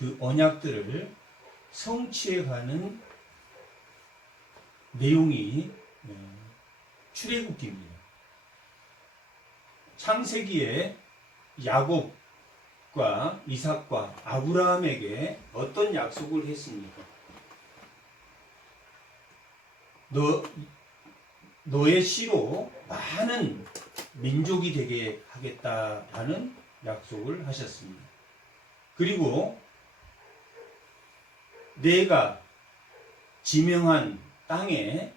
그 언약들을 성취해가는 내용이 출애굽기입니다. 창세기에 야곱과 이삭과 아브라함에게 어떤 약속을 했습니까? 너의 씨로 많은 민족이 되게 하겠다라는 약속을 하셨습니다. 그리고 내가 지명한 땅에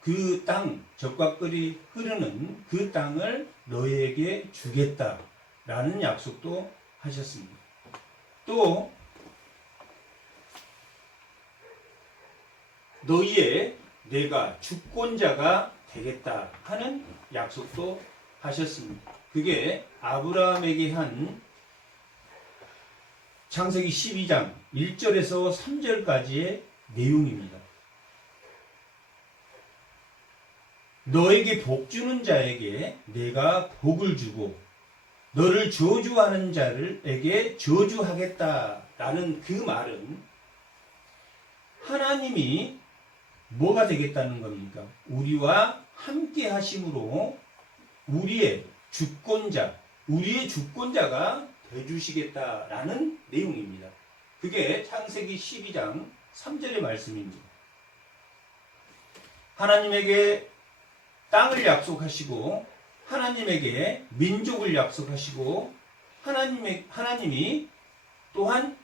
그 땅, 적과꿀이 흐르는 그 땅을 너희에게 주겠다라는 약속도 하셨습니다. 또 너희의 내가 주권자가 되겠다 하는 약속도 하셨습니다. 그게 아브라함에게 한 창세기 12장 1절에서 3절까지의 내용입니다. 너에게 복 주는 자에게 내가 복을 주고 너를 저주하는 자들에게 저주하겠다라는 그 말은 하나님이 뭐가 되겠다는 겁니까? 우리와 함께 하심으로 우리의 주권자가 되주시겠다라는 내용입니다. 그게 창세기 12장 3절의 말씀입니다. 하나님에게 땅을 약속하시고 하나님에게 민족을 약속하시고 하나님이 또한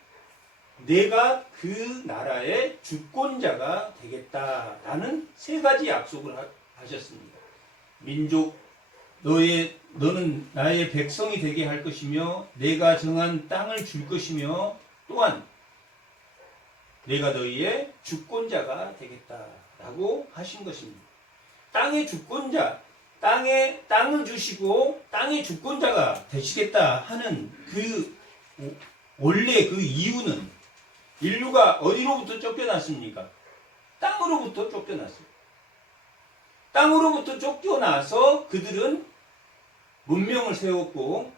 내가 그 나라의 주권자가 되겠다라는 세 가지 약속을 하셨습니다. 민족, 너는 나의 백성이 되게 할 것이며 내가 정한 땅을 줄 것이며 또한 내가 너희의 주권자가 되겠다라고 하신 것입니다. 땅의 주권자, 땅을 주시고 땅의 주권자가 되시겠다 하는 원래 그 이유는 인류가 어디로부터 쫓겨났습니까? 땅으로부터 쫓겨났어요. 땅으로부터 쫓겨나서 그들은 문명을 세웠고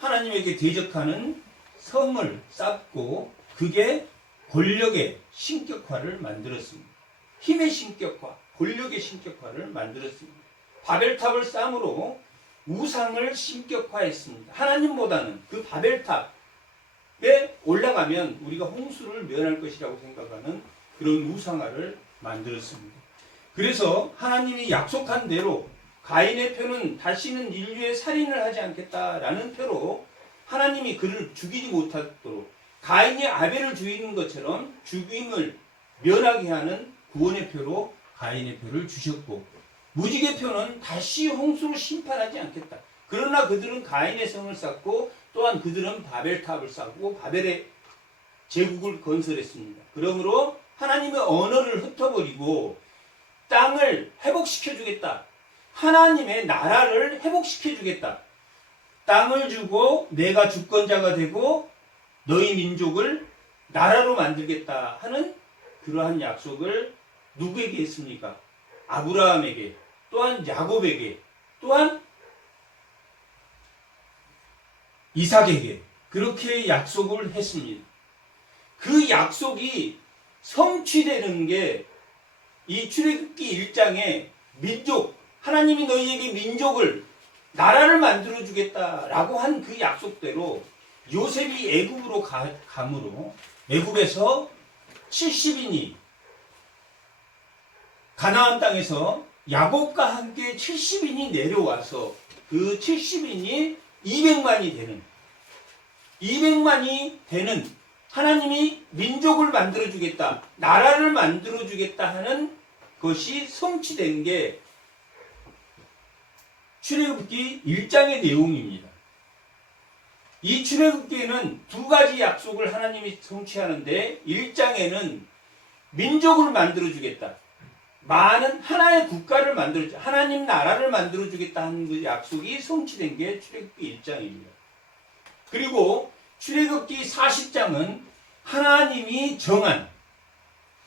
하나님에게 대적하는 성을 쌓고 그게 권력의 신격화를 만들었습니다. 힘의 신격화, 권력의 신격화를 만들었습니다. 바벨탑을 쌓음으로 우상을 신격화했습니다. 하나님보다는 그 바벨탑에 올라가면 우리가 홍수를 면할 것이라고 생각하는 그런 우상화를 만들었습니다. 그래서 하나님이 약속한 대로 가인의 표는 다시는 인류의 살인을 하지 않겠다라는 표로 하나님이 그를 죽이지 못하도록 가인이 아벨을 죽이는 것처럼 죽임을 면하게 하는 구원의 표로 가인의 표를 주셨고 무지개 표는 다시 홍수로 심판하지 않겠다. 그러나 그들은 가인의 성을 쌓고 또한 그들은 바벨탑을 쌓고 바벨의 제국을 건설했습니다. 그러므로 하나님의 언어를 흩어버리고 땅을 회복시켜 주겠다. 하나님의 나라를 회복시켜 주겠다. 땅을 주고 내가 주권자가 되고 너희 민족을 나라로 만들겠다 하는 그러한 약속을 누구에게 했습니까? 아브라함에게, 또한 야곱에게, 또한 이삭에게 그렇게 약속을 했습니다. 그 약속이 성취되는 게 이 출애굽기 1장에 하나님이 너희에게 민족을 나라를 만들어 주겠다라고 한 그 약속대로 요셉이 애굽으로 감으로 애굽에서 70인이 가나안 땅에서 야곱과 함께 70인이 내려와서 그 70인이 200만이 되는 하나님이 민족을 만들어 주겠다, 나라를 만들어 주겠다 하는 것이 성취된 게 출애굽기 1장의 내용입니다. 이 출애굽기에는 두 가지 약속을 하나님이 성취하는데 1장에는 민족을 만들어 주겠다. 많은 하나의 국가를 만들어 주겠다. 하나님 나라를 만들어 주겠다 하는 그 약속이 성취된 게 출애굽기 1장입니다. 그리고 출애굽기 40장은 하나님이 정한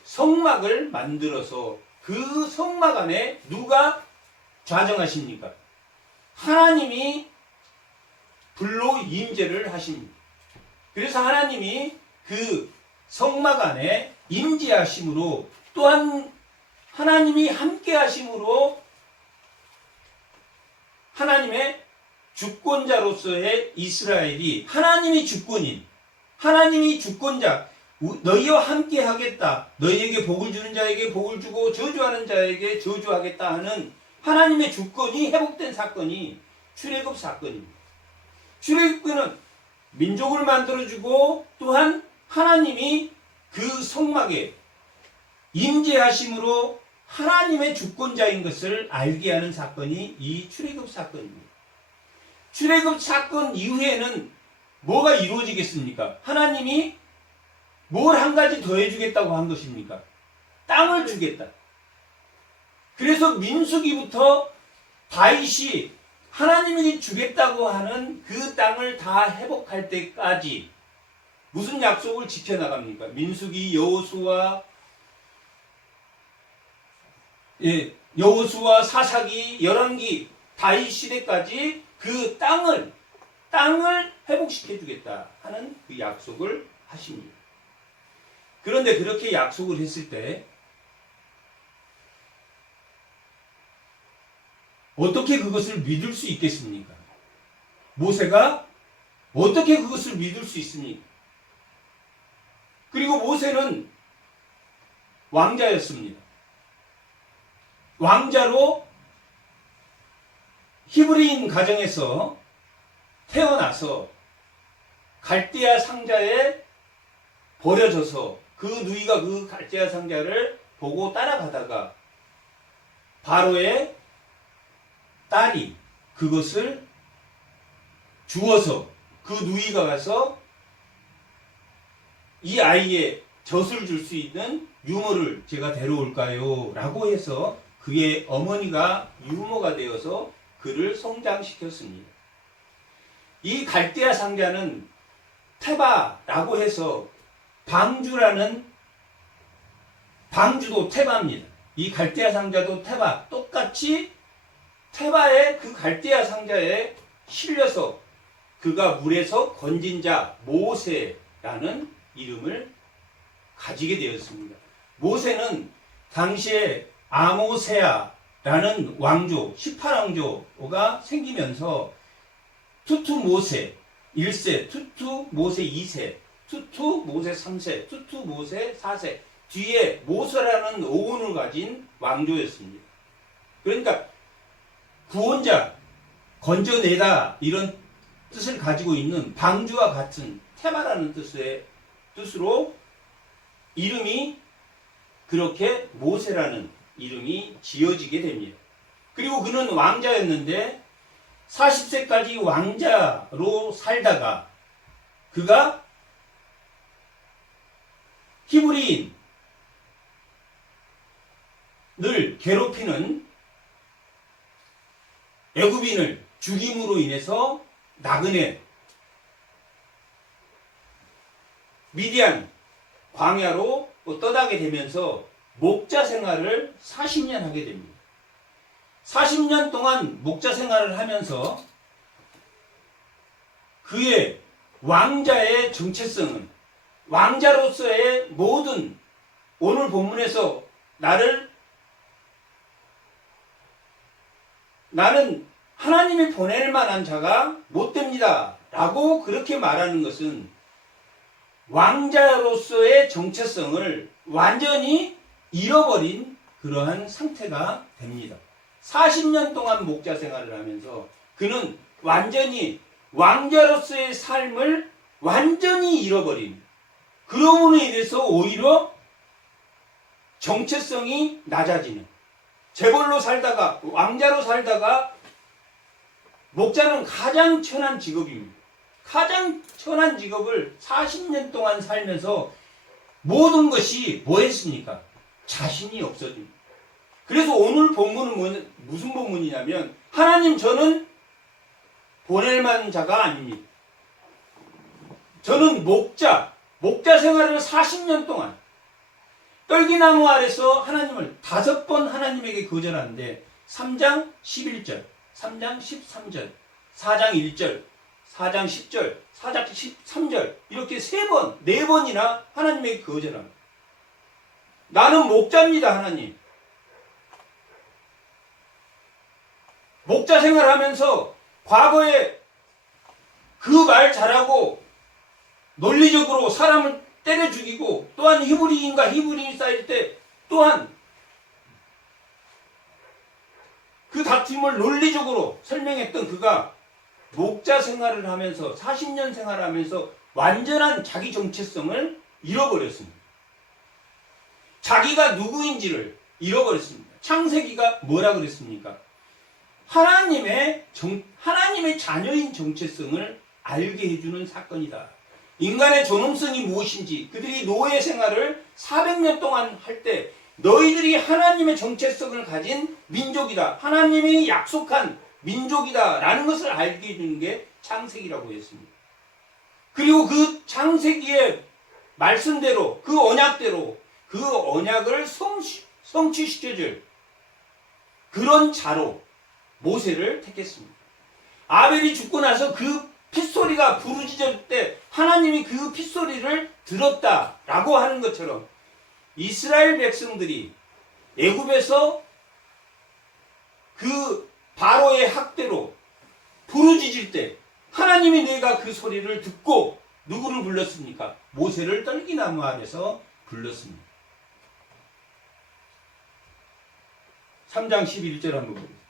성막을 만들어서 그 성막 안에 누가 좌정하십니까? 하나님이 불로 임재를 하십니다. 그래서 하나님이 그 성막 안에 임재하심으로 또한 하나님이 함께 하심으로 하나님의 주권자로서의 이스라엘이 하나님이 주권인 하나님이 주권자 너희와 함께 하겠다. 너희에게 복을 주는 자에게 복을 주고 저주하는 자에게 저주하겠다 하는 하나님의 주권이 회복된 사건이 출애굽 사건입니다. 출애굽은 민족을 만들어주고 또한 하나님이 그 성막에 임재하심으로 하나님의 주권자인 것을 알게 하는 사건이 이 출애굽 사건입니다. 출애굽 사건 이후에는 뭐가 이루어지겠습니까? 하나님이 뭘 한 가지 더 해주겠다고 한 것입니까? 땅을 주겠다. 그래서 민수기부터 다윗이 하나님이 주겠다고 하는 그 땅을 다 회복할 때까지 무슨 약속을 지켜나갑니까? 민수기, 여호수아, 사사기, 열왕기, 다윗 시대까지 그 땅을 회복시켜 주겠다 하는 그 약속을 하십니다. 그런데 그렇게 약속을 했을 때 어떻게 그것을 믿을 수 있겠습니까? 모세가 어떻게 그것을 믿을 수 있습니까? 그리고 모세는 왕자였습니다. 왕자로 히브리인 가정에서 태어나서 갈대아 상자에 버려져서 그 누이가 그 갈대아 상자를 보고 따라가다가 바로의 딸이 그것을 주어서 그 누이가 가서 이 아이의 젖을 줄 수 있는 유모를 제가 데려올까요? 라고 해서 그의 어머니가 유모가 되어서 그를 성장시켰습니다. 이 갈대아 상자는 테바라고 해서 방주도 테바입니다. 이 갈대아 상자도 테바, 똑같이 테바의 그 갈대아 상자에 실려서 그가 물에서 건진 자 모세라는 이름을 가지게 되었습니다. 모세는 당시에 아모세아라는 왕조, 18왕조가 생기면서 투투 모세 1세, 투투 모세 2세, 투투 모세 3세, 투투 모세 4세 뒤에 모세라는 오온을 가진 왕조였습니다. 그러니까 구원자, 건져내다 이런 뜻을 가지고 있는 방주와 같은 테마라는 뜻으로 이름이 그렇게 모세라는 이름이 지어지게 됩니다. 그리고 그는 왕자였는데 40세까지 왕자로 살다가 그가 히브리인을 괴롭히는 애굽인을 죽임으로 인해서 나그네 미디안 광야로 떠나게 되면서 목자 생활을 40년 하게 됩니다. 40년 동안 목자 생활을 하면서 그의 왕자의 정체성은 왕자로서의 모든 오늘 본문에서 나는 하나님이 보낼 만한 자가 못 됩니다. 라고 그렇게 말하는 것은 왕자로서의 정체성을 완전히 잃어버린 그러한 상태가 됩니다. 40년 동안 목자 생활을 하면서 그는 완전히 왕자로서의 삶을 완전히 잃어버린 그러므로 인해서 오히려 정체성이 낮아지는 재벌로 살다가 왕자로 살다가 목자는 가장 천한 직업입니다. 가장 천한 직업을 40년 동안 살면서 모든 것이 뭐 했습니까? 자신이 없어집니다. 그래서 오늘 본문은 무슨 본문이냐면 하나님 저는 보낼 만한 자가 아닙니다. 저는 목자 생활을 40년 동안 떨기나무 아래서 하나님을 5번 하나님에게 거절하는데 3장 11절, 3장 13절, 4장 1절, 4장 10절, 4장 13절 이렇게 3번, 4번이나 하나님에게 거절합니다. 나는 목자입니다, 하나님. 목자 생활하면서 과거에 그 말 잘하고 논리적으로 사람을 때려 죽이고 또한 히브리인과 히브리인이 쌓일 때 또한 그 다툼을 논리적으로 설명했던 그가 목자 생활을 하면서 40년 생활을 하면서 완전한 자기 정체성을 잃어버렸습니다. 자기가 누구인지를 잃어버렸습니다. 창세기가 뭐라 그랬습니까? 하나님의 자녀인 정체성을 알게 해주는 사건이다. 인간의 존엄성이 무엇인지 그들이 노예 생활을 400년 동안 할 때 너희들이 하나님의 정체성을 가진 민족이다. 하나님이 약속한 민족이다. 라는 것을 알게 해주는 게 창세기라고 했습니다. 그리고 그 창세기의 말씀대로 그 언약대로 그 언약을 성취시켜줄 그런 자로 모세를 택했습니다. 아벨이 죽고 나서 그 핏소리가 부르짖을 때 하나님이 그 핏소리를 들었다라고 하는 것처럼 이스라엘 백성들이 애굽에서 그 바로의 학대로 부르짖을 때 하나님이 내가 그 소리를 듣고 누구를 불렀습니까? 모세를 떨기나무 아래서 불렀습니다. 3장 11절 한번 보겠습니다.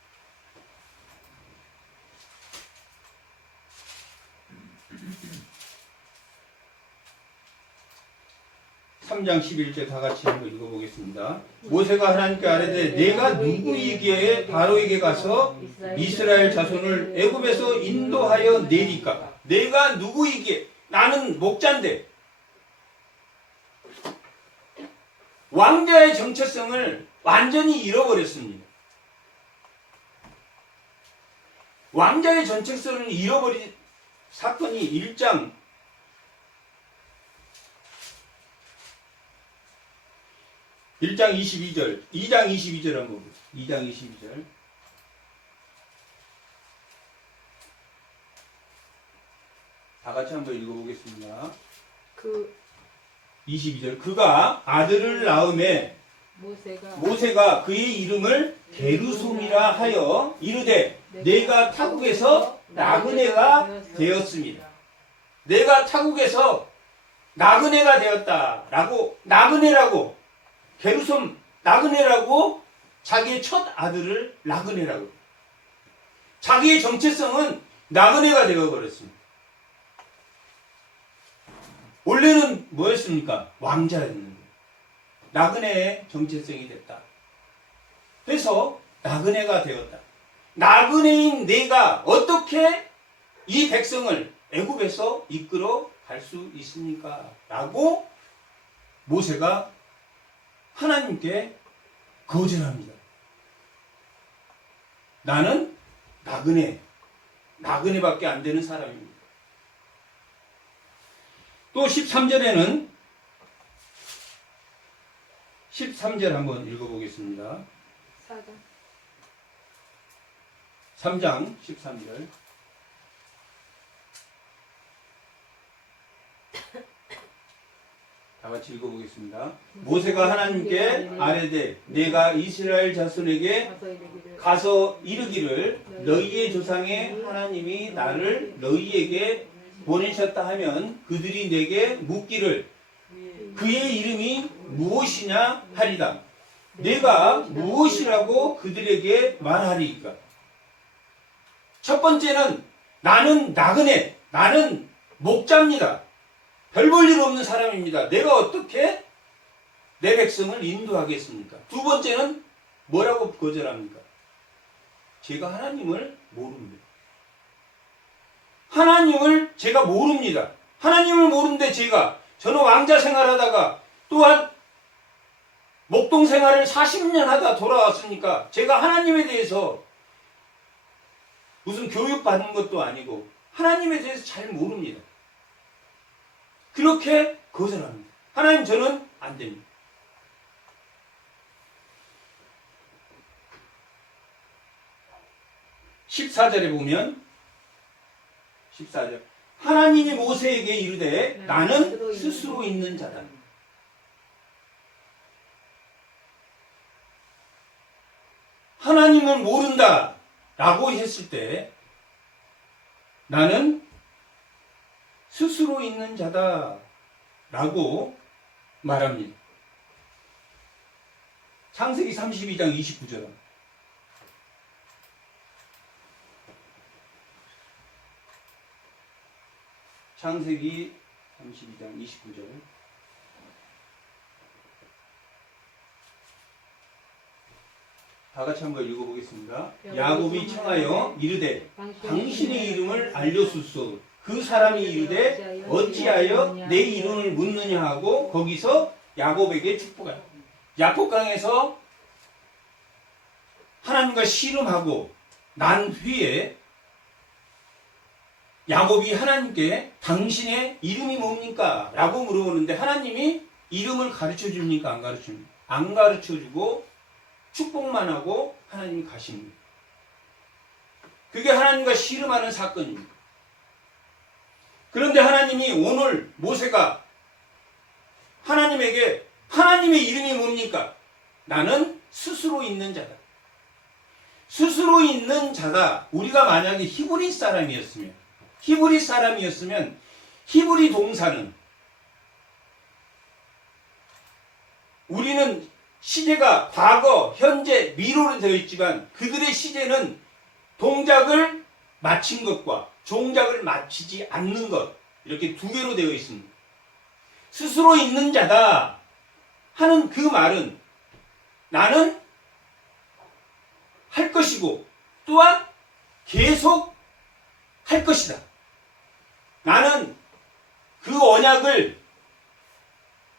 3장 11절 다 같이 한번 읽어보겠습니다. 모세가 하나님께 아뢰되 내가 누구이기에 바로에게 가서 이스라엘 자손을 애굽에서 인도하여 내리까? 내가 누구이기에? 나는 목자인데 왕자의 정체성을 완전히 잃어버렸습니다. 왕자의 정체성을 잃어버린 사건이 1장 22절, 2장 22절 한번 보세요. 2장 22절. 다 같이 한번 읽어보겠습니다. 22절. 그가 아들을 낳음에 모세가 그의 이름을 게르솜이라 하여 이르되 내가 타국에서 나그네가 되었습니다. 내가 타국에서 나그네가 되었다라고 나그네라고 게르솜 나그네라고 자기의 첫 아들을 나그네라고 자기의 정체성은 나그네가 되어버렸습니다. 원래는 뭐였습니까? 왕자였는데 나그네의 정체성이 됐다. 그래서 나그네가 되었다. 나그네인 내가 어떻게 이 백성을 애굽에서 이끌어 갈 수 있습니까? 라고 모세가 하나님께 거절합니다. 나는 나그네밖에 안 되는 사람입니다. 또 13절에는 13절 한번 읽어보겠습니다. 3장 13절. 다 같이 읽어보겠습니다. 모세가 하나님께 아뢰되 내가 이스라엘 자손에게 가서 이르기를 너희의 조상의 하나님이 나를 너희에게 보내셨다 하면 그들이 내게 묻기를 그의 이름이 무엇이냐 하리다. 내가 무엇이라고 그들에게 말하리이까? 첫 번째는 나는 나그네, 나는 목자입니다. 별 볼 일 없는 사람입니다. 내가 어떻게 내 백성을 인도하겠습니까? 두 번째는 뭐라고 거절합니까? 제가 하나님을 모릅니다. 하나님을 제가 모릅니다. 하나님을 모르는데 저는 왕자 생활하다가 또한 목동 생활을 40년 하다 돌아왔으니까 제가 하나님에 대해서 무슨 교육 받는 것도 아니고 하나님에 대해서 잘 모릅니다. 그렇게 거절합니다. 하나님 저는 안 됩니다. (14절에) 보면 14절. 하나님이 모세에게 이르되 나는 스스로 있는 자다. 하나님은 모른다 라고 했을 때 나는 스스로 있는 자다 라고 말합니다. 창세기 32장 29절. 창세기 32장 29절. 다 같이 한번 읽어보겠습니다. 야곱이 청하여 이르되 당신의 이름을 알려주소. 그 사람이 이르되 어찌하여 내 이름을 묻느냐 하고 거기서 야곱에게 축복하여. 야복강에서 하나님과 씨름하고 난 후에 야곱이 하나님께 당신의 이름이 뭡니까? 라고 물어보는데 하나님이 이름을 가르쳐 줍니까? 안 가르쳐 줍니까? 안 가르쳐 주고 축복만 하고 하나님이 가십니다. 그게 하나님과 씨름하는 사건입니다. 그런데 하나님이 오늘 모세가 하나님에게 하나님의 이름이 뭡니까? 나는 스스로 있는 자다. 스스로 있는 자다. 우리가 만약에 히브리 사람이었으면 히브리 동사는 우리는 시제가 과거, 현재, 미래로 되어 있지만 그들의 시제는 동작을 마친 것과 종작을 마치지 않는 것 이렇게 두 개로 되어 있습니다. 스스로 있는 자다 하는 그 말은 나는 할 것이고 또한 계속 할 것이다. 나는 그 언약을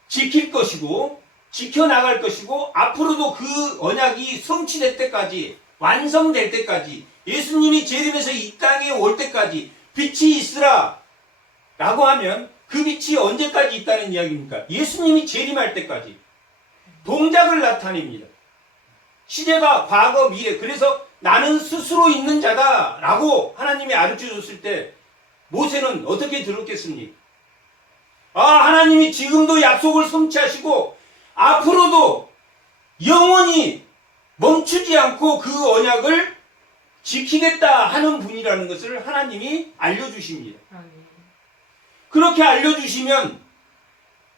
지킬 것이고 지켜나갈 것이고 앞으로도 그 언약이 성취될 때까지 완성될 때까지 예수님이 재림해서 이 땅에 올 때까지 빛이 있으라 라고 하면 그 빛이 언제까지 있다는 이야기입니까? 예수님이 재림할 때까지 동작을 나타냅니다. 시제가 과거 미래. 그래서 나는 스스로 있는 자다 라고 하나님이 가르쳐 줬을 때 모세는 어떻게 들었겠습니까? 하나님이 지금도 약속을 성취하시고 앞으로도 영원히 멈추지 않고 그 언약을 지키겠다 하는 분이라는 것을 하나님이 알려주십니다. 그렇게 알려주시면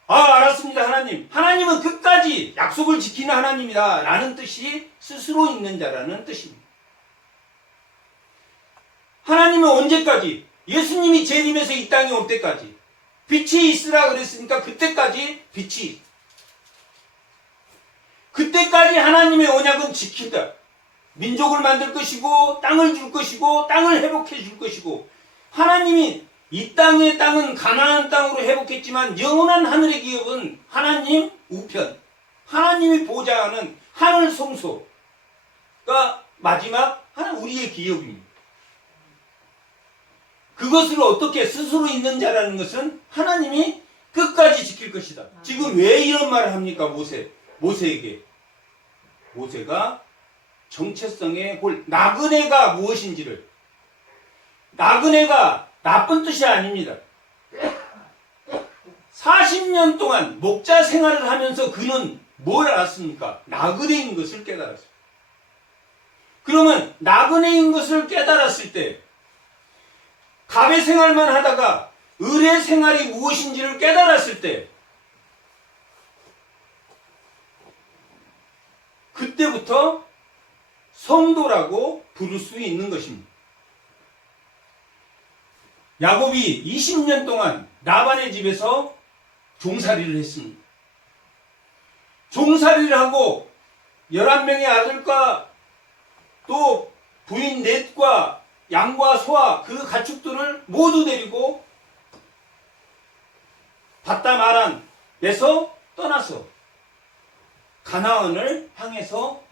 알았습니다 하나님. 하나님은 끝까지 약속을 지키는 하나님이다 라는 뜻이 스스로 있는 자라는 뜻입니다. 하나님은 언제까지? 예수님이 재림해서 이 땅에 올 때까지 빛이 있으라 그랬으니까 그때까지 빛이 그때까지 하나님의 언약은 지킨다. 민족을 만들 것이고 땅을 줄 것이고 땅을 회복해 줄 것이고 하나님이 이 땅의 땅은 가나안 땅으로 회복했지만 영원한 하늘의 기업은 하나님 우편 하나님이 보좌하는 하늘 성소가 마지막 우리의 기업입니다. 그것을 어떻게 스스로 있는 자라는 것은 하나님이 끝까지 지킬 것이다. 지금 왜 이런 말을 합니까? 모세에게. 모세가 정체성의 나그네가 무엇인지를 나그네가 나쁜 뜻이 아닙니다. 40년 동안 목자 생활을 하면서 그는 뭘 알았습니까? 나그네인 것을 깨달았어요. 그러면 나그네인 것을 깨달았을 때 갑의 생활만 하다가 을의 생활이 무엇인지를 깨달았을 때 그때부터 성도라고 부를 수 있는 것입니다. 야곱이 20년 동안 라반의 집에서 종살이를 했습니다. 종살이를 하고 11명의 아들과 또 부인 넷과 양과 소와 그 가축들을 모두 데리고 바다마란에서 떠나서 가나안을 향해서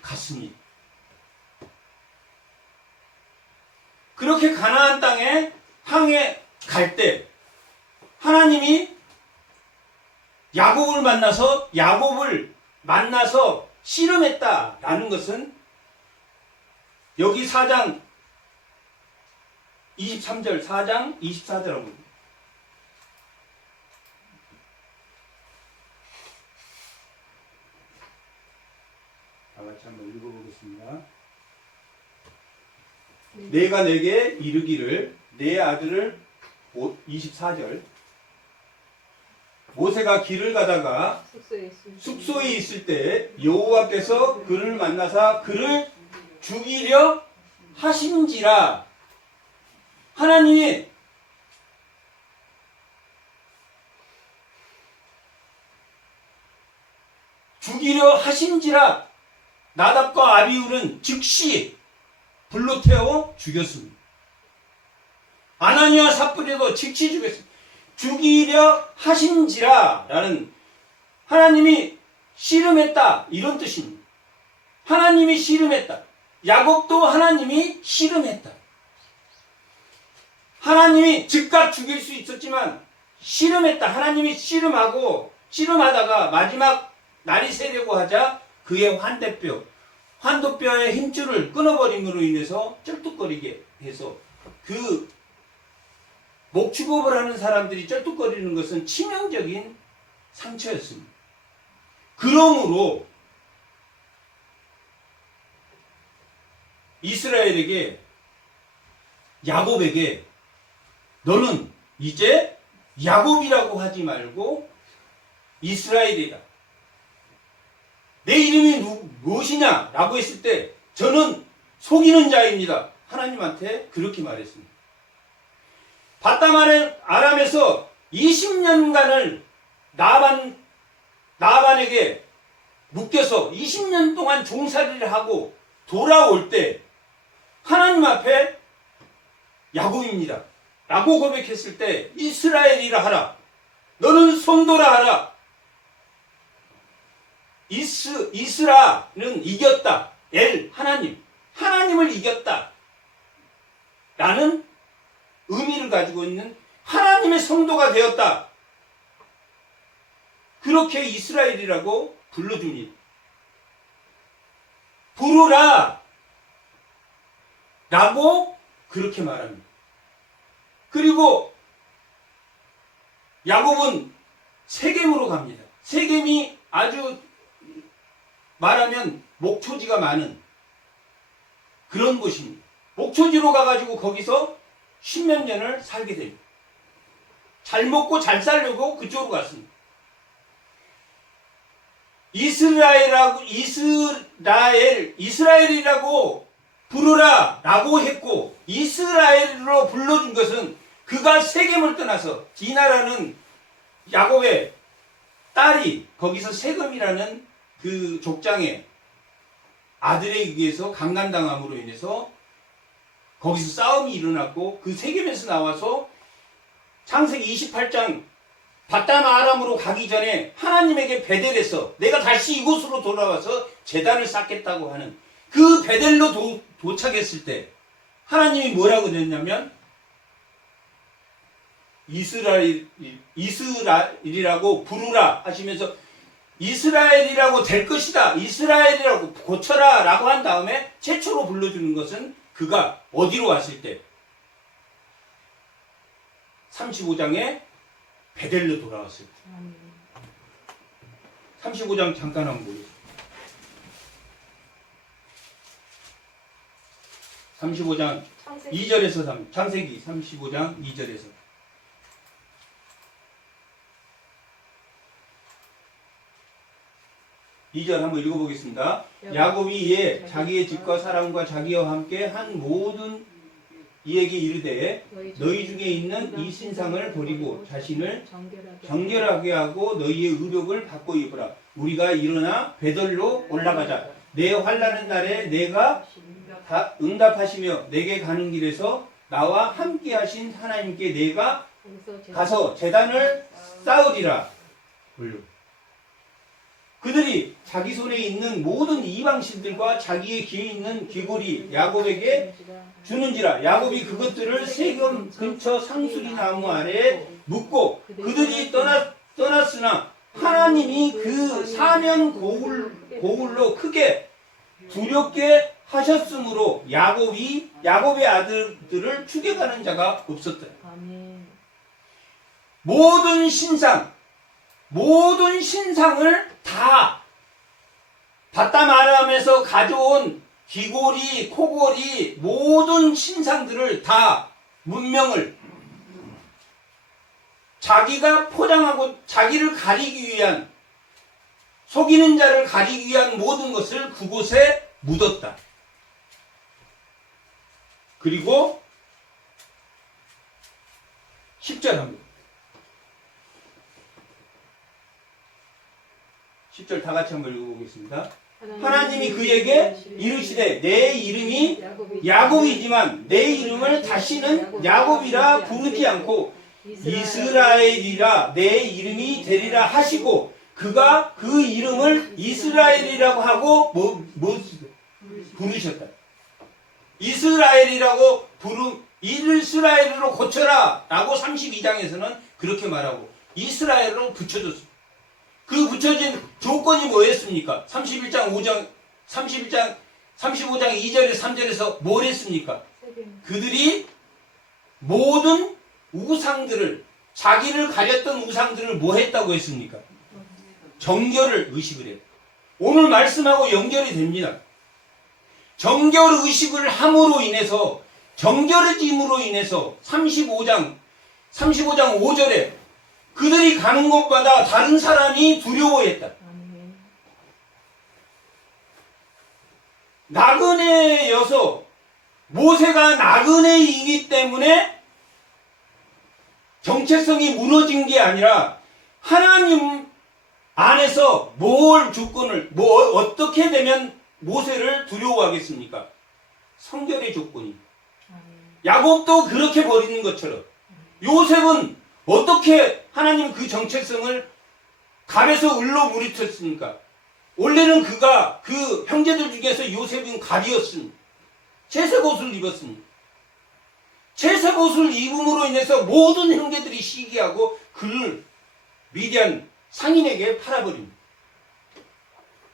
갔습니다. 그렇게 가나안 땅에 향해 갈 때 하나님이 야곱을 만나서 씨름했다라는 것은 여기 4장 23절 4장 24절 한번 다 같이 한번 읽어보겠습니다. 내가 내게 이르기를 내 아들을 24절 모세가 길을 가다가 숙소에 있을 때 여호와께서 그를 만나사 그를 죽이려 하신지라. 하나님이 죽이려 하신지라 나답과 아비후는 즉시 불로 태워 죽였습니다. 아나니와 삽브리도 즉시 죽였습니다. 죽이려 하신지라 라는 하나님이 씨름했다 이런 뜻입니다. 하나님이 씨름했다. 야곱도 하나님이 씨름했다. 하나님이 즉각 죽일 수 있었지만 씨름했다. 하나님이 씨름하다가 마지막 날이 새려고 하자 그의 환도뼈의 힘줄을 끊어버림으로 인해서 쩔뚝거리게 해서 그 목축업을 하는 사람들이 쩔뚝거리는 것은 치명적인 상처였습니다. 그러므로 이스라엘에게 야곱에게 너는 이제 야곱이라고 하지 말고 이스라엘이다. 내 이름이 무엇이냐? 라고 했을 때 저는 속이는 자입니다. 하나님한테 그렇게 말했습니다. 바담 아람에서 20년간을 나반에게 묶여서 20년 동안 종살이를 하고 돌아올 때 하나님 앞에 야곱입니다. 라고 고백했을 때 이스라엘이라 하라. 너는 성도라 하라. 이스라는 이겼다. 하나님을 이겼다. 라는 의미를 가지고 있는 하나님의 성도가 되었다. 그렇게 이스라엘이라고 불러줍니다. 부르라 라고 그렇게 말합니다. 그리고 야곱은 세겜으로 갑니다. 세겜이 아주 말하면 목초지가 많은 그런 곳입니다. 목초지로 가가지고 거기서 10몇 년을 살게 됩니다. 잘 먹고 잘 살려고 그쪽으로 갔습니다. 이스라엘이라고 부르라 라고 했고 이스라엘로 불러준 것은 그가 세겜을 떠나서 디나라는 야곱의 딸이 거기서 세겜이라는 그 족장의 아들에 의해서 강간당함으로 인해서 거기서 싸움이 일어났고 그 세겜에서 나와서 창세기 28장 바담 아람으로 가기 전에 하나님에게 베델에서 내가 다시 이곳으로 돌아와서 제단을 쌓겠다고 하는 그 베델로 도착했을 때 하나님이 뭐라고 그랬냐면 이스라엘이라고 부르라 하시면서 이스라엘이라고 될 것이다. 이스라엘이라고 고쳐라 라고 한 다음에 최초로 불러주는 것은 그가 어디로 왔을 때 35장에 베델로 돌아왔을 때 35장 잠깐 한번 보겠습니다. 35장 2절에서 3, 창세기 35장 2절에서 한번 읽어보겠습니다. 야곱이 이에 자기의 집과 사람과 자기와 함께 한 모든 이에게 이르되 너희 중에 있는 이 신상을 버리고 자신을 정결하게 하고 너희의 의복을 바꿔 입으라. 우리가 일어나 베델로 올라가자. 내 환난의 날에 내가 응답하시며 내게 가는 길에서 나와 함께 하신 하나님께 내가 가서 제단을 쌓으리라. 그들이 자기 손에 있는 모든 이방신들과 자기의 귀에 있는 귀고리 야곱에게 주는지라. 야곱이 그것들을 세겜 근처 상수리 나무 아래에 묻고 그들이 떠났으나 하나님이 그 사면 고울로 크게 두렵게 하셨으므로 야곱의 아들들을 추격하는 자가 없었다. 아멘. 모든 신상을 다 바담 아람에서 가져온 귀고리, 코고리, 모든 신상들을 다 문명을 자기가 포장하고 자기를 가리기 위한, 속이는 자를 가리기 위한 모든 것을 그곳에 묻었다. 그리고 10절 합니다. 10절 다 같이 한번 읽어보겠습니다. 하나님이 그에게 이르시되 내 이름이 야곱이지만 내 이름을 다시는 야곱이라 부르지 않고 이스라엘이라 내 이름이 되리라 하시고, 그가 그 이름을 이스라엘이라고 하고 부르셨다. 이스라엘이라고 이스라엘로 고쳐라 라고 32장에서는 그렇게 말하고 이스라엘로 붙여줬습니다. 그 붙여진 조건이 뭐였습니까? 35장 2절에 3절에서 뭘 했습니까? 그들이 모든 우상들을, 자기를 가렸던 우상들을 뭐 했다고 했습니까? 정결을 의식을 해요. 오늘 말씀하고 연결이 됩니다. 정결 의식을 함으로 인해서, 정결해짐으로 인해서 35장 5절에 그들이 가는 곳마다 다른 사람이 두려워했다. 나그네여서, 모세가 나그네이기 때문에 정체성이 무너진 게 아니라 하나님 안에서 어떻게 되면 모세를 두려워하겠습니까? 성결의 조건이. 야곱도 그렇게 버리는 것처럼 요셉은 어떻게 하나님 그 정체성을 갑에서 을로 물리쳤습니까? 원래는 그가 그 형제들 중에서 요셉은 갑이었습니다. 채색 옷을 입었습니다. 채색 옷을 입음으로 인해서 모든 형제들이 시기하고 그를 미디안 상인에게 팔아버립니다.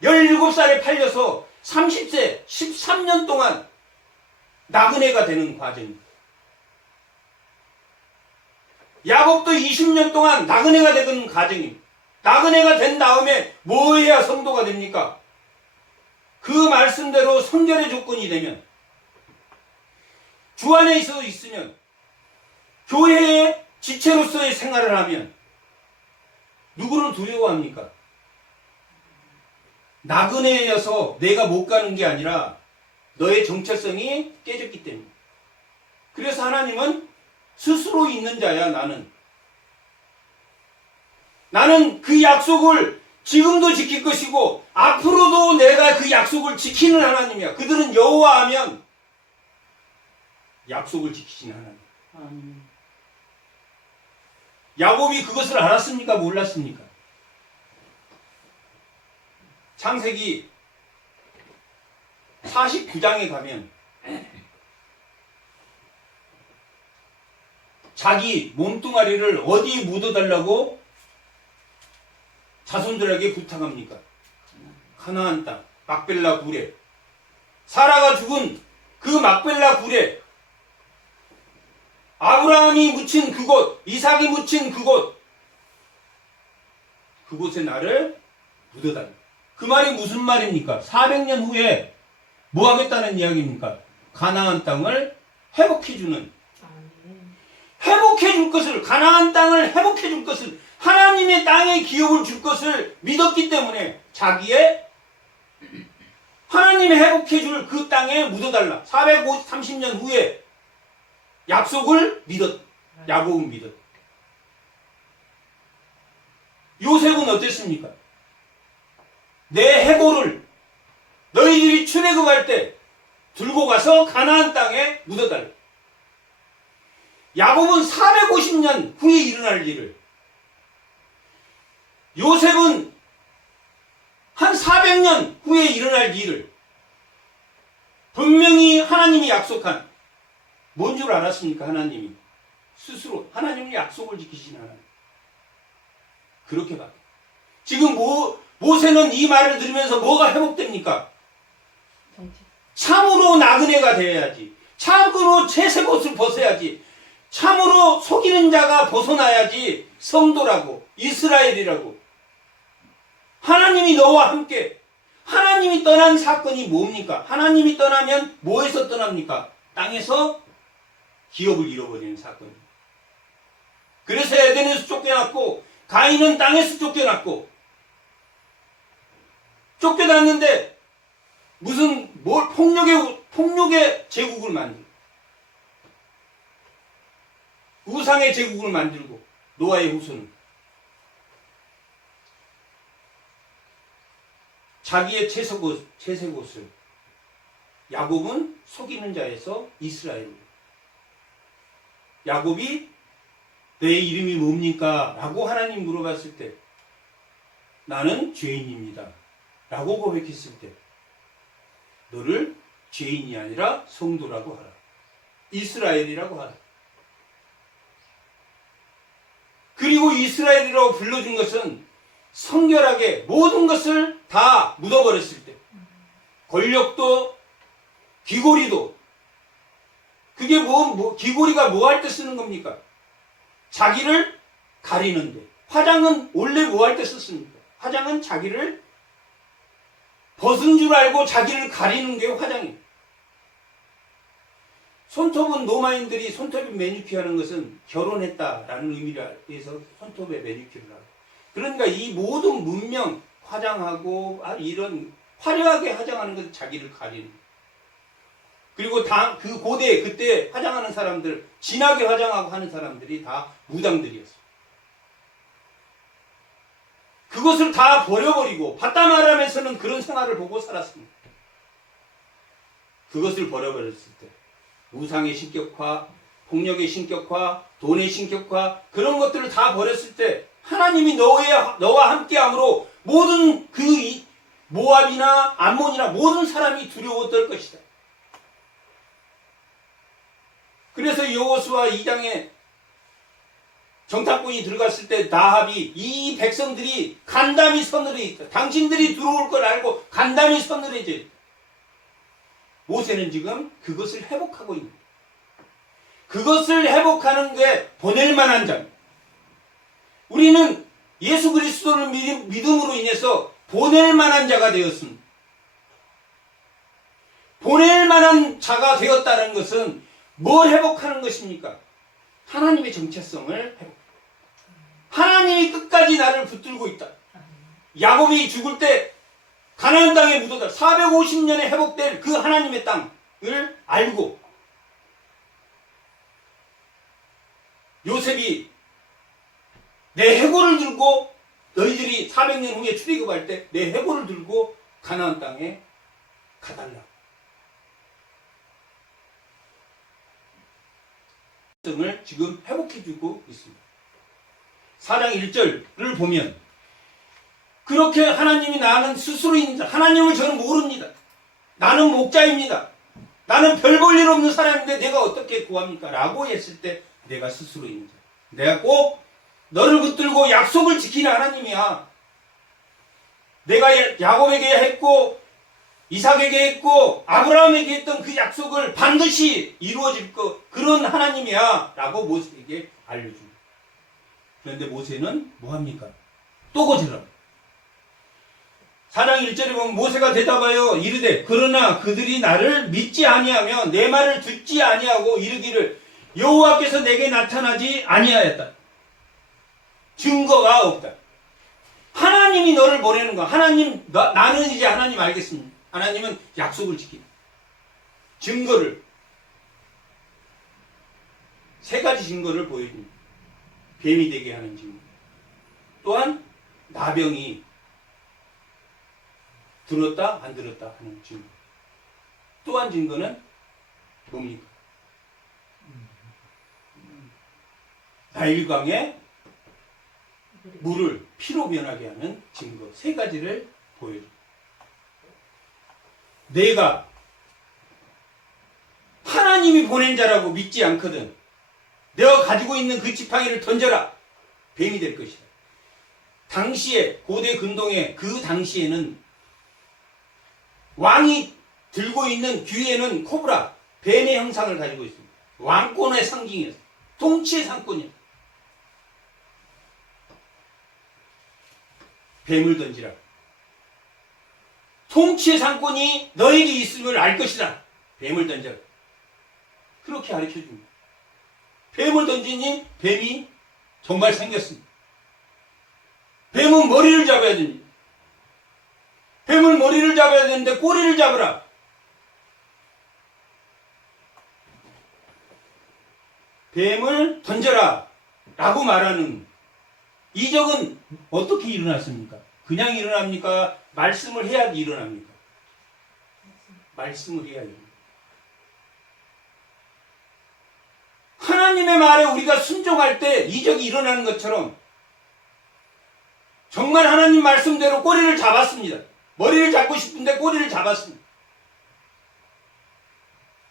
17살에 팔려서 30세 13년 동안 나그네가 되는 과정입니다. 야곱도 20년 동안 나그네가 되는 과정입니다. 나그네가 된 다음에 뭐 해야 성도가 됩니까? 그 말씀대로 성결의 조건이 되면, 주 안에 있으면, 교회의 지체로서의 생활을 하면 누구를 두려워합니까? 나그네여서 내가 못 가는 게 아니라 너의 정체성이 깨졌기 때문에. 그래서 하나님은 스스로 있는 자야. 나는 그 약속을 지금도 지킬 것이고 앞으로도 내가 그 약속을 지키는 하나님이야. 그들은 여호와 하면 약속을 지키시는 하나님. 야곱이 그것을 알았습니까? 몰랐습니까? 창세기 49장에 가면 자기 몸뚱아리를 어디 묻어달라고 자손들에게 부탁합니까? 가나안 땅, 막벨라 굴에. 사라가 죽은 그 막벨라 굴에 아브라함이 묻힌 그곳, 이삭이 묻힌 그곳에 나를 묻어달라. 그 말이 무슨 말입니까? 400년 후에 뭐 하겠다는 이야기입니까? 가나안 땅을 회복해주는, 회복해줄 것을, 가나안 땅을 회복해줄 것을, 하나님의 땅에 기업을 줄 것을 믿었기 때문에 자기의 하나님이 회복해줄 그 땅에 묻어달라. 430년 후에 약속을 야곱은 믿었. 요셉은 어땠습니까? 내 해골을 너희들이 출애굽할 때 들고 가서 가나안 땅에 묻어달라. 야곱은 450년 후에 일어날 일을, 요셉은 한 400년 후에 일어날 일을 분명히 하나님이 약속한, 뭔 줄 알았습니까? 하나님이 스스로 하나님은 약속을 지키신 하나님. 그렇게 봐. 지금 모세는 이 말을 들으면서 뭐가 회복됩니까? 참으로 나그네가 되어야지. 참으로 채색옷을 벗어야지. 참으로 속이는 자가 벗어나야지 성도라고, 이스라엘이라고. 하나님이 너와 함께. 하나님이 떠난 사건이 뭡니까? 하나님이 떠나면 뭐에서 떠납니까? 땅에서 기업을 잃어버리는 사건입니다. 그래서 에덴에서 쫓겨났고, 가인은 땅에서 쫓겨났고, 쫓겨났는데 무슨 폭력의 제국을 만들고, 우상의 제국을 만들고, 노아의 후손은 자기의 채색옷을, 야곱은 속이는 자에서 이스라엘로. 야곱이 내 이름이 뭡니까? 라고 하나님 물어봤을 때 나는 죄인입니다 라고 고백했을 때 너를 죄인이 아니라 성도라고 하라. 이스라엘이라고 하라. 그리고 이스라엘이라고 불러준 것은 성결하게 모든 것을 다 묻어버렸을 때, 권력도 귀고리도, 그게 귀고리가 뭐 할 때 쓰는 겁니까? 자기를 가리는데. 화장은 원래 뭐 할 때 썼습니까? 화장은 자기를 벗은 줄 알고 자기를 가리는 게 화장이에요. 손톱은 로마인들이 손톱에 매니큐어하는 것은 결혼했다라는 의미를 해서 손톱에 매니큐어를 하고, 그러니까 이 모든 문명 화장하고 이런 화려하게 화장하는 것은 자기를 가리는 거예요. 그리고 그 고대 그때 화장하는 사람들, 진하게 화장하고 하는 사람들이 다 무당들이었어요. 그것을 다 버려버리고 바다마람에서는 그런 생활을 보고 살았습니다. 그것을 버려버렸을 때 우상의 신격화, 폭력의 신격화, 돈의 신격화, 그런 것들을 다 버렸을 때 하나님이 너와 함께함으로 모든 모압이나 암몬이나 모든 사람이 두려워 떨 것이다. 그래서 여호수아 2장에 정탐꾼이 들어갔을 때 나합이 이 백성들이 간담이 서늘해 있다. 당신들이 들어올 걸 알고 간담이 서늘해져 있다. 모세는 지금 그것을 회복하고 있는 거예요. 그것을 회복하는 게 보낼 만한 자. 우리는 예수 그리스도를 믿음으로 인해서 보낼 만한 자가 되었습니다. 보낼 만한 자가 되었다는 것은 뭘 회복하는 것입니까? 하나님의 정체성을 회복. 하나님이 끝까지 나를 붙들고 있다. 야곱이 죽을 때 가나안 땅에 묻어다 450년에 회복될 그 하나님의 땅을 알고, 요셉이 내 해골을 들고 너희들이 400년 후에 출애굽할 때 내 해골을 들고 가나안 땅에 가달라. 을 지금 회복해주고 있습니다. 4장 1절을 보면 그렇게 하나님이 나는 스스로 있는 자, 하나님을 저는 모릅니다. 나는 목자입니다. 나는 별 볼 일 없는 사람인데 내가 어떻게 구합니까? 라고 했을 때 내가 스스로 있는 자. 내가 꼭 너를 붙들고 약속을 지키는 하나님이야. 내가 야곱에게 했고 이삭에게 했고 아브라함에게 했던 그 약속을 반드시 이루어질 그런 하나님이야 라고 모세에게 알려줍니다. 그런데 모세는 뭐합니까? 또 거절합니다. 4장 1절에 보면 모세가 대답하여 이르되 그러나 그들이 나를 믿지 아니하며 내 말을 듣지 아니하고 이르기를 여호와께서 내게 나타나지 아니하였다. 증거가 없다. 하나님이 너를 보내는 거. 하나님, 나는 이제 하나님 알겠습니다. 하나님은 약속을 지킨다. 증거를, 세 가지 증거를 보여줍니다. 뱀이 되게 하는 증거. 또한 나병이 들었다 안 들었다 하는 증거. 또 한 증거는 뭡니까? 나일강에 물을 피로 변하게 하는 증거. 세 가지를 보여줍니다. 내가 하나님이 보낸 자라고 믿지 않거든. 내가 가지고 있는 그 지팡이를 던져라. 뱀이 될 것이다. 당시에 고대 근동에 그 당시에는 왕이 들고 있는 귀에는 코브라, 뱀의 형상을 가지고 있습니다. 왕권의 상징이었어요. 통치의 상권이에요. 뱀을 던지라. 통치의 상권이 너에게 있음을 알 것이다. 뱀을 던져라. 그렇게 가르쳐줍니다. 뱀을 던지니 뱀이 정말 생겼습니다. 뱀은 머리를 잡아야 됩니다. 뱀은 머리를 잡아야 되는데 꼬리를 잡으라. 뱀을 던져라 라고 말하는 이적은 어떻게 일어났습니까? 그냥 일어납니까? 말씀을 해야 일어납니까? 말씀을 해야 됩니다. 하나님의 말에 우리가 순종할 때 이적이 일어나는 것처럼 정말 하나님 말씀대로 꼬리를 잡았습니다. 머리를 잡고 싶은데 꼬리를 잡았습니다.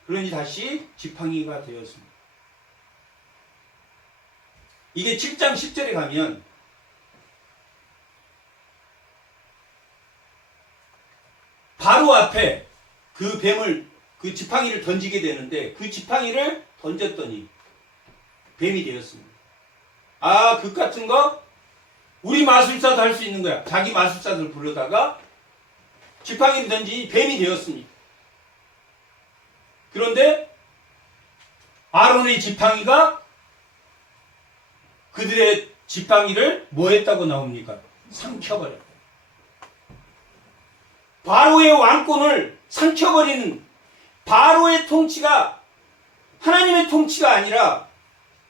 그러니 다시 지팡이가 되었습니다. 이게 7장 10절에 가면 바로 앞에 그 뱀을, 그 지팡이를 던지게 되는데 그 지팡이를 던졌더니 뱀이 되었습니다. 아, 그 같은 거 우리 마술사도 할 수 있는 거야. 자기 마술사들 불러다가 지팡이를 던지니 뱀이 되었습니다. 그런데 아론의 지팡이가 그들의 지팡이를 뭐 했다고 나옵니까? 삼켜버렸다. 바로의 왕권을 삼켜버리는 바로의 통치가 하나님의 통치가 아니라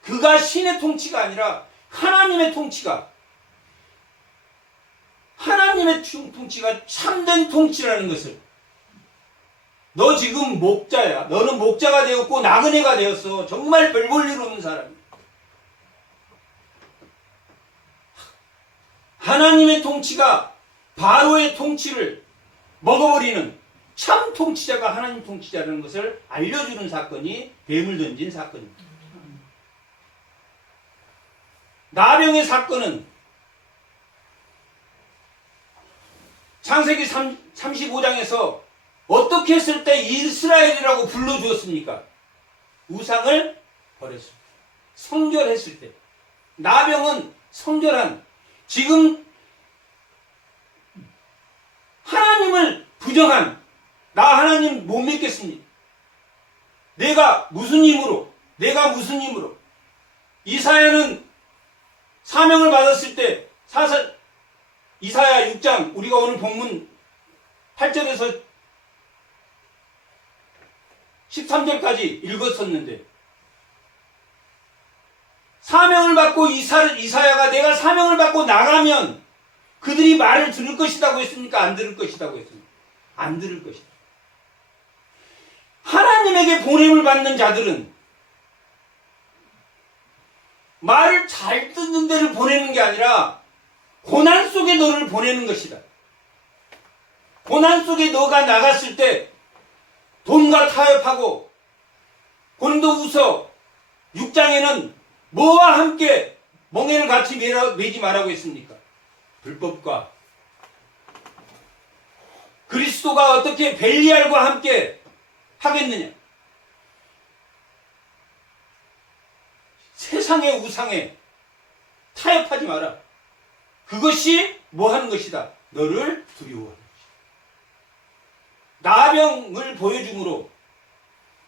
그가 신의 통치가 아니라 하나님의 통치가 하나님의 통치가 참된 통치라는 것을 너 지금 목자야. 너는 목자가 되었고 나그네가 되었어. 정말 별 볼 일 없는 사람이야. 하나님의 통치가 바로의 통치를 먹어버리는 참 통치자가 하나님 통치자라는 것을 알려주는 사건이 뱀을 던진 사건입니다. 나병의 사건은 창세기 35장에서 어떻게 했을 때 이스라엘이라고 불러주었습니까? 우상을 버렸습니다. 성결했을 때. 나병은 성결한, 지금 하나님을 부정한, 나 하나님 못 믿겠습니다. 내가 무슨 힘으로 이사야는 사명을 받았을 때 이사야 6장 우리가 오늘 본문 8절에서 13절까지 읽었었는데 사명을 받고 이사야가 내가 사명을 받고 나가면 그들이 말을 들을 것이라고 했습니까? 안 들을 것이라고 했습니까? 안 들을 것이다. 하나님에게 보냄을 받는 자들은 말을 잘 듣는 데를 보내는 게 아니라 고난 속에 너를 보내는 것이다. 고난 속에 너가 나갔을 때 돈과 타협하고 고린도후서 6장에는 뭐와 함께 멍에를 같이 매지 말라고 했습니까? 불법과. 그리스도가 어떻게 벨리알과 함께 하겠느냐? 세상의 우상에 타협하지 마라. 그것이 뭐 하는 것이다? 너를 두려워하는 것이다. 나병을 보여줌으로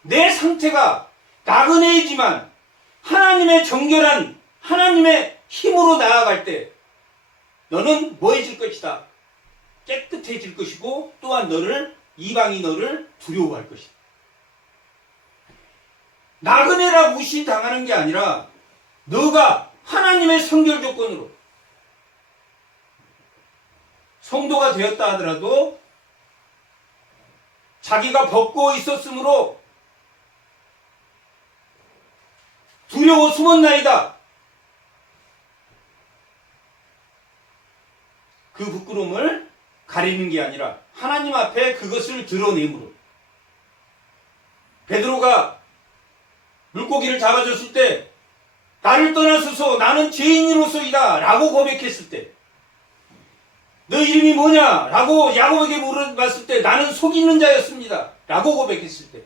내 상태가 나그네이지만 하나님의 정결한 하나님의 힘으로 나아갈 때 너는 뭐해질 것이다? 깨끗해질 것이고 또한 이방이 너를 두려워할 것이다. 나그네라 무시당하는 게 아니라 너가 하나님의 성결 조건으로 성도가 되었다 하더라도 자기가 벗고 있었으므로 두려워 숨었나이다. 그 부끄러움을 가리는 게 아니라 하나님 앞에 그것을 드러내므로 베드로가 물고기를 잡아줬을 때 나를 떠나소서 나는 죄인으로서이다 라고 고백했을 때 너 이름이 뭐냐? 라고 야곱에게 물어봤을 때 나는 속이는 자였습니다. 라고 고백했을 때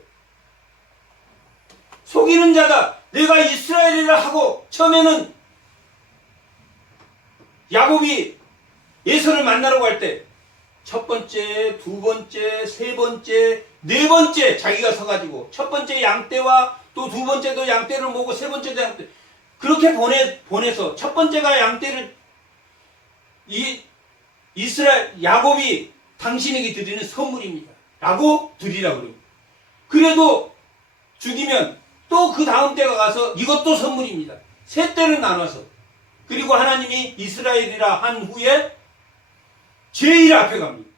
속이는 자다. 내가 이스라엘이라 하고 처음에는 야곱이 에서를 만나러 갈 때 첫 번째, 두 번째, 세 번째, 네 번째 자기가 서가지고 첫 번째 양떼와 또 두 번째도 양떼를 모으고 세 번째도 양떼 그렇게 보내서 첫 번째가 양떼를 이스라엘 야곱이 당신에게 드리는 선물입니다. 라고 드리라고 그래요. 그래도 죽이면 또 그 다음 때가 가서 이것도 선물입니다. 세 때를 나눠서 그리고 하나님이 이스라엘이라 한 후에 제일 앞에 갑니다.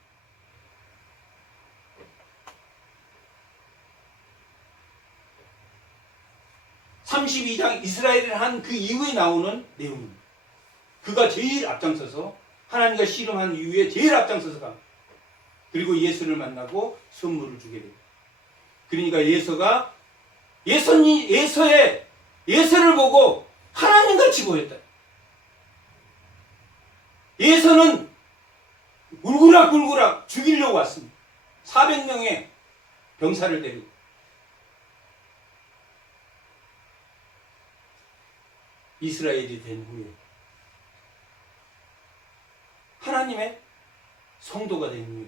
32장 이스라엘을 한 그 이후에 나오는 내용입니다. 그가 제일 앞장서서 하나님과 씨름한 이후에 제일 앞장서서 가. 그리고 예수를 만나고 선물을 주게 됩니다. 그러니까 예서를 보고 하나님같이 보였다. 예서는 울그락불그락 죽이려고 왔습니다. 400명의 병사를 데리고. 이스라엘이 된 후에 하나님의 성도가 된 후에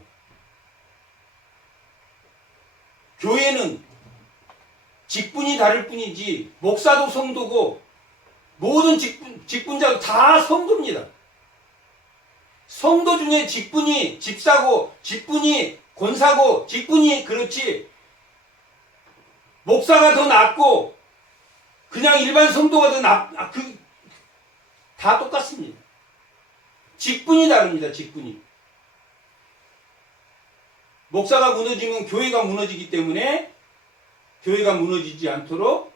교회는 직분이 다를 뿐이지 목사도 성도고 모든 직분자도 다 성도입니다. 성도 중에 직분이 집사고 직분이 권사고 직분이 그렇지 목사가 더 낫고 그냥 일반 성도가 더 다 똑같습니다. 직분이 다릅니다. 직분이. 목사가 무너지면 교회가 무너지기 때문에 교회가 무너지지 않도록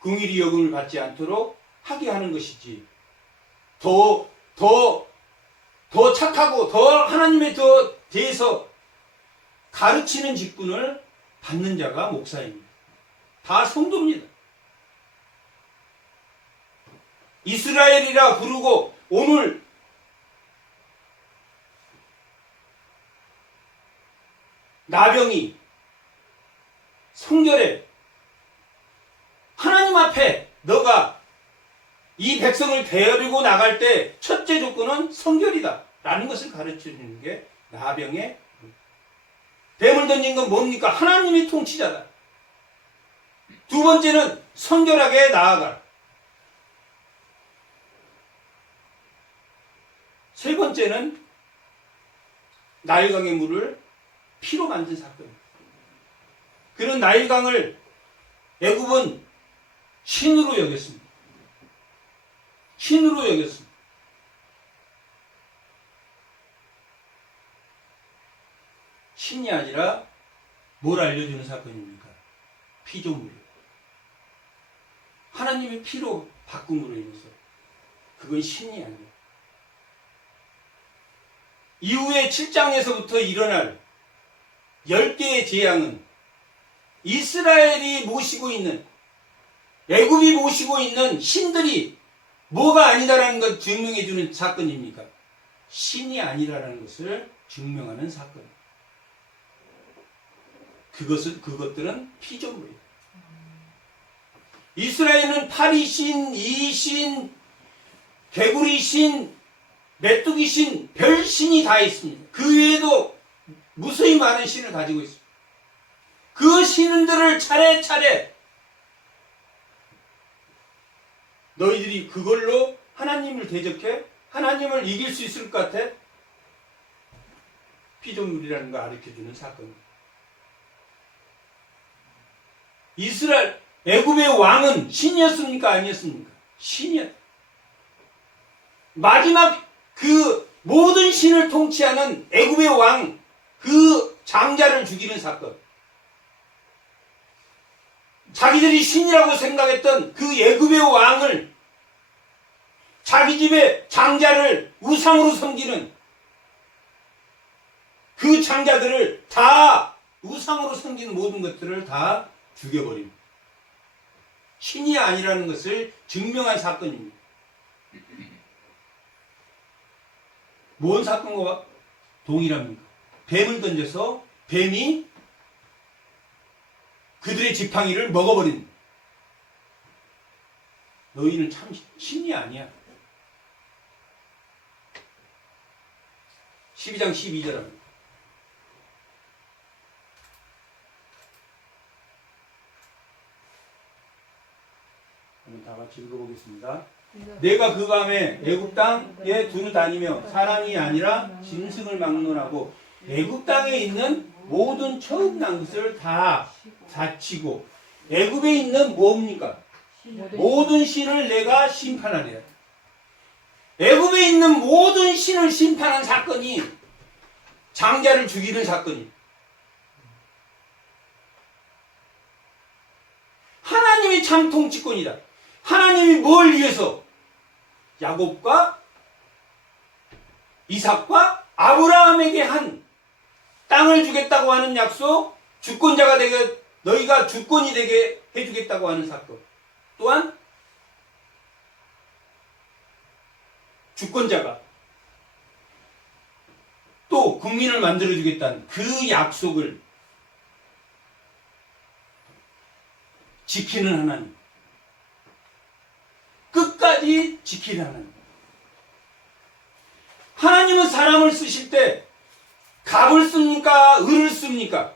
긍휼히 여김을 받지 않도록 하게 하는 것이지. 더 착하고 더 하나님에 더 대해서 가르치는 직분을 받는 자가 목사입니다. 다 성도입니다. 이스라엘이라 부르고 오늘 나병이 성결에 하나님 앞에 너가 이 백성을 데리고 나갈 때 첫째 조건은 성결이다 라는 것을 가르쳐주는 게 나병의 뱀을 던진 건 뭡니까? 하나님이 통치자다. 두 번째는 성결하게 나아가라. 세 번째는 나일강의 물을 피로 만든 사건입니다. 그런 나일강을 애굽은 신으로 여겼습니다. 신으로 여겼습니다. 신이 아니라 뭘 알려주는 사건입니까? 피조물이에요. 하나님의 피로 바꿈으로 인해서 그건 신이 아니에요. 이후에 7장에서부터 일어날 10개의 재앙은 이스라엘이 모시고 있는 애굽이 모시고 있는 신들이 뭐가 아니다라는 걸 증명해 주는 사건입니까? 신이 아니라는 것을 증명하는 사건. 그것들은 피조물이에요. 이스라엘은 파리신, 이신, 개구리신, 메뚜기신, 별신이 다 있습니다. 그 외에도 무수히 많은 신을 가지고 있습니다. 그 신들을 차례차례 너희들이 그걸로 하나님을 대적해? 하나님을 이길 수 있을 것 같아? 피조물이라는 걸 가르쳐주는 사건입니다. 애굽의 왕은 신이었습니까? 아니었습니까? 신이었다. 마지막 그 모든 신을 통치하는 애굽의 왕, 그 장자를 죽이는 사건. 자기들이 신이라고 생각했던 그 애굽의 왕을 자기 집의 장자를 우상으로 섬기는 그 장자들을 다 우상으로 섬기는 모든 것들을 다 죽여버립니다. 신이 아니라는 것을 증명한 사건입니다. 뭔 사건과 동일합니까? 뱀을 던져서 뱀이 그들의 지팡이를 먹어버린. 너희는 참 신이 아니야. 12장 12절 합니다. 한번 다 같이 읽어보겠습니다. 내가 그 밤에 애굽 땅에 두루 다니며 사람이 아니라 짐승을 막론하고 애굽 땅에 있는 모든 처음 난 것을 다 다치고 애굽에 있는 뭡니까? 모든 신을 내가 심판하리라. 애굽에 있는 모든 신을 심판한 사건이 장자를 죽이는 사건이. 하나님이 참 통치권이다. 하나님이 뭘 위해서? 야곱과 이삭과 아브라함에게 한 땅을 주겠다고 하는 약속, 주권자가 되게 너희가 주권이 되게 해주겠다고 하는 사건. 또한 주권자가 또 국민을 만들어주겠다는 그 약속을 지키는 하나님. 끝까지 지키는 하나님. 하나님은 사람을 쓰실 때 갑을 씁니까? 을을 씁니까?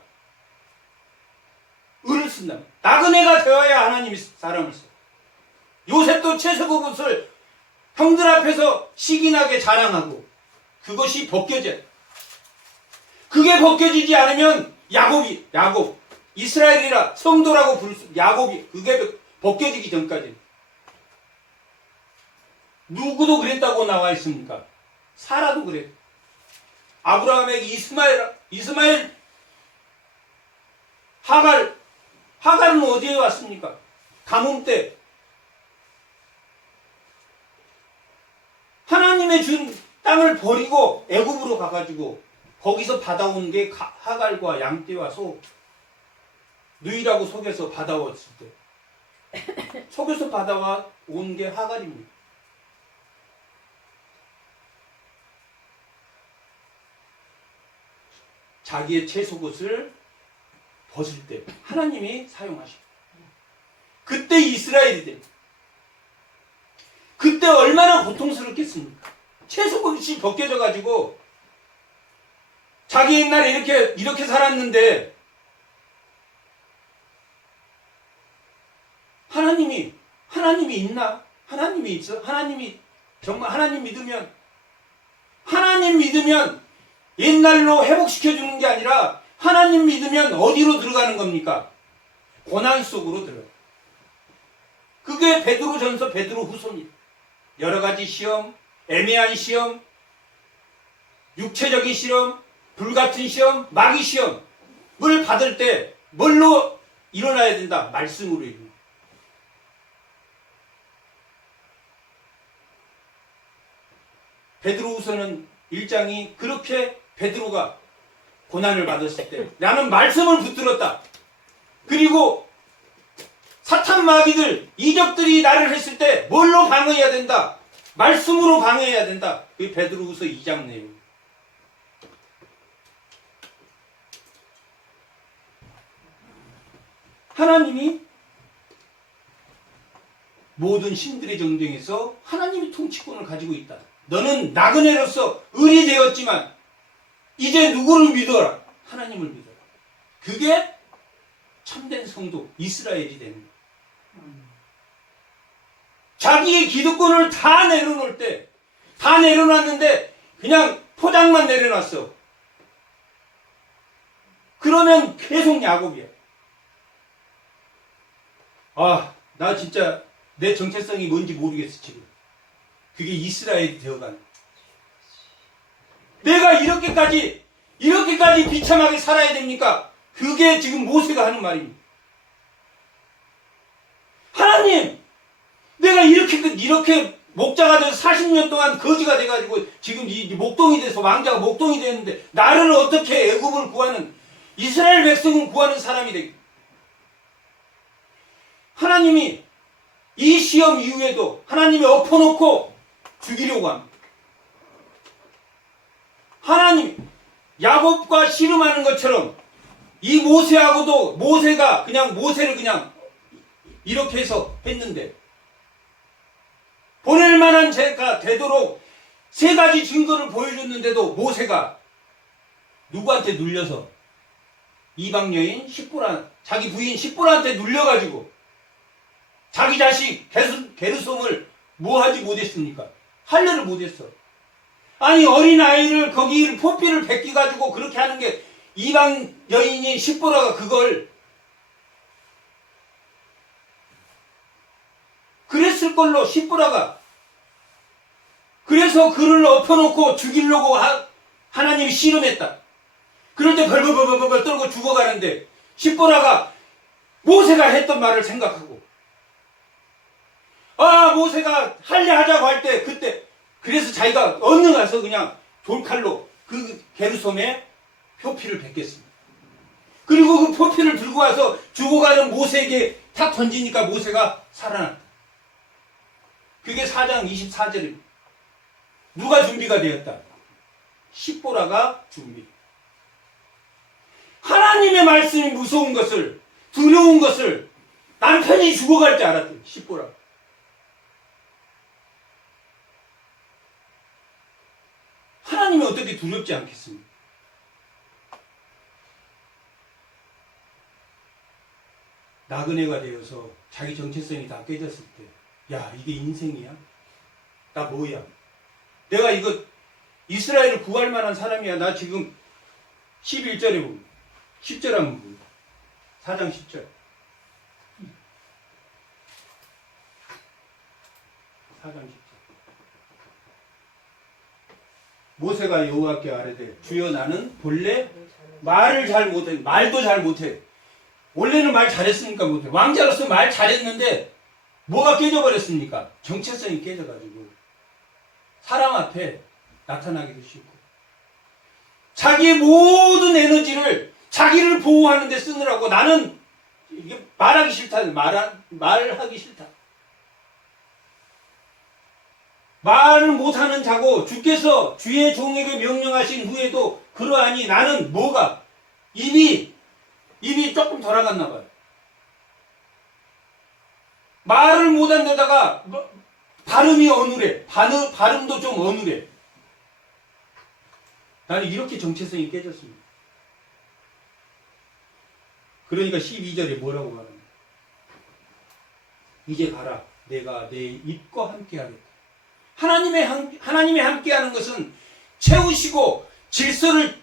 을을 쓴다. 나그네가 되어야 하나님이 사람을 써. 요셉도 채소그릇을 형들 앞에서 시기나게 자랑하고 그것이 벗겨져. 그게 벗겨지지 않으면 야곱, 이스라엘이라 성도라고 부를 수, 야곱이 그게 벗겨지기 전까지. 누구도 그랬다고 나와 있습니까? 사라도 그래. 아브라함에게 이스마엘, 하갈은 어디에 왔습니까? 가뭄 때. 하나님의 준 땅을 버리고 애굽으로 가가지고 거기서 받아온 게 하갈과 양떼와 소. 누이라고 속여서 받아왔을 때. 속여서 받아와 온 게 하갈입니다. 자기의 채소것을 벗을 때 하나님이 사용하십니다. 그때 이스라엘이 됩니다. 그때 얼마나 고통스럽겠습니까? 채소것이 벗겨져 가지고 자기 옛날에 이렇게 살았는데 하나님이 있나? 하나님이 있어? 하나님이 정말 하나님 믿으면 옛날로 회복시켜주는 게 아니라 하나님 믿으면 어디로 들어가는 겁니까? 고난 속으로 들어가요. 그게 베드로전서 베드로후서입니다. 여러 가지 시험, 애매한 시험, 육체적인 시험, 불같은 시험, 마귀 시험을 받을 때 뭘로 일어나야 된다? 말씀으로 일어나. 베드로후서는 1장이 그렇게 베드로가 고난을 받았을 때 나는 말씀을 붙들었다. 그리고 사탄 마귀들, 이적들이 나를 했을 때 뭘로 방어해야 된다? 말씀으로 방어해야 된다. 그게 베드로후서 2장 내용. 하나님이 모든 신들의 정쟁에서 하나님이 통치권을 가지고 있다. 너는 나그네로서 을이 되었지만 이제 누구를 믿어라? 하나님을 믿어라. 그게 참된 성도 이스라엘이 되는 거예요. 자기의 기득권을 다 내려놓을 때, 다 내려놨는데 그냥 포장만 내려놨어. 그러면 계속 야곱이야. 나 진짜 내 정체성이 뭔지 모르겠어 지금. 그게 이스라엘이 되어가는. 내가 이렇게까지 비참하게 살아야 됩니까? 그게 지금 모세가 하는 말입니다. 하나님, 내가 이렇게 목자가 돼서 40년 동안 거지가 돼가지고 지금 이 목동이 돼서 왕자가 목동이 됐는데 나를 어떻게 애굽을 구하는 이스라엘 백성을 구하는 사람이 되겠. 하나님이 이 시험 이후에도 하나님이 엎어놓고 죽이려고 합니다. 하나님 야곱과 씨름하는 것처럼 이 모세하고도 모세가 그냥 모세를 그냥 이렇게 해서 했는데 보낼 만한 죄가 되도록 세 가지 증거를 보여줬는데도 모세가 누구한테 눌려서 이방 여인 십보라 자기 부인 십보라한테 눌려가지고 자기 자식 게르솜을 뭐 하지 못했습니까? 할례를 못했어. 아니 어린아이를 거기 포피를 베끼가지고 그렇게 하는 게 이방 여인이 십보라가 그걸 그랬을 걸로 십보라가 그래서 그를 엎어놓고 죽이려고 하나님이 씨름했다. 그럴 때 벌벌벌벌 떨고 죽어가는데 십보라가 모세가 했던 말을 생각하고 모세가 할례하자고 할 때 그때 그래서 자기가 얼른 가서 그냥 돌칼로 그 게르솜에 표피를 베꼈습니다. 그리고 그 표피를 들고 와서 죽어가는 모세에게 탁 던지니까 모세가 살아났다. 그게 4장 24절입니다. 누가 준비가 되었다? 십보라가 준비. 하나님의 말씀이 무서운 것을 두려운 것을 남편이 죽어갈 줄 알았대. 십보라. 하나님이 어떻게 두렵지 않겠습니까? 나그네가 되어서 자기 정체성이 다 깨졌을 때, 야, 이게 인생이야? 나 뭐야? 내가 이거 이스라엘을 구할 만한 사람이야. 나 지금 11절에 보면 10절 한번 보면 4장 10절 4장 10절 모세가 여호와께 아뢰되 주여 나는 본래 말을 잘 못해. 말도 잘 못해. 원래는 말 잘했으니까 못해. 왕자로서 말 잘했는데 뭐가 깨져버렸습니까? 정체성이 깨져가지고 사람 앞에 나타나기도 싫고 자기의 모든 에너지를 자기를 보호하는 데 쓰느라고 나는 이게 말하기 싫다. 말하기 싫다. 말을 못하는 자고 주께서 주의 종에게 명령하신 후에도 그러하니 나는 뭐가 입이 조금 돌아갔나 봐요. 말을 못한 데다가 발음이 어눌해. 발음도 좀 어눌해. 나는 이렇게 정체성이 깨졌습니다. 그러니까 12절에 뭐라고 말합니까? 이제 가라. 내가 내 입과 함께 하겠다. 하나님이 함께하는 것은 채우시고 질서를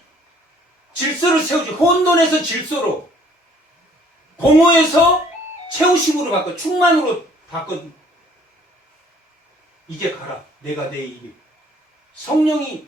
세우지. 혼돈에서 질서로, 공허에서 채우심으로 바꿔, 충만으로 바꿔. 이제 가라. 내가 내 입이. 성령이